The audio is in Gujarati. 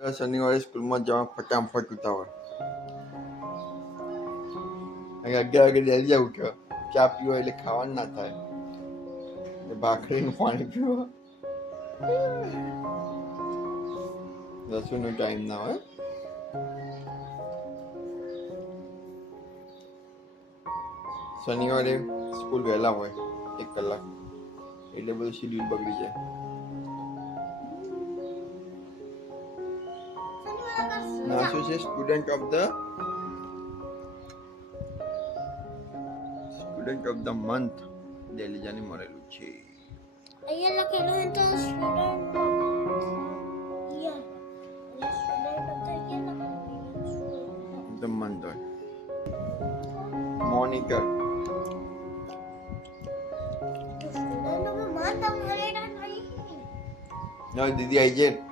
શનિવારે સ્કૂલમાં જવા ફટાફટ ઉતાવળ. અહીં 11 વાગે ડેલી ઉઠ્યો, ચા પીવો એટલે ખાવાનું ના થાય, ભાખરીનું પાણી પીવો, રસોઈનો ટાઈમ ના હોય. શનિવારે સ્કૂલ વહેલા હોય 1 કલાક, એટલે બધું શેડ્યુલ બગડી જાય. નાસો છે સ્ટુડન્ટ ઓફ ધ મંથ ડેલીજાને મળેલું છે. અહીંયા લખેલું તો સ્ટુડન્ટ ધ મંથ હોય. મોનિટર દીદી આવી જાય.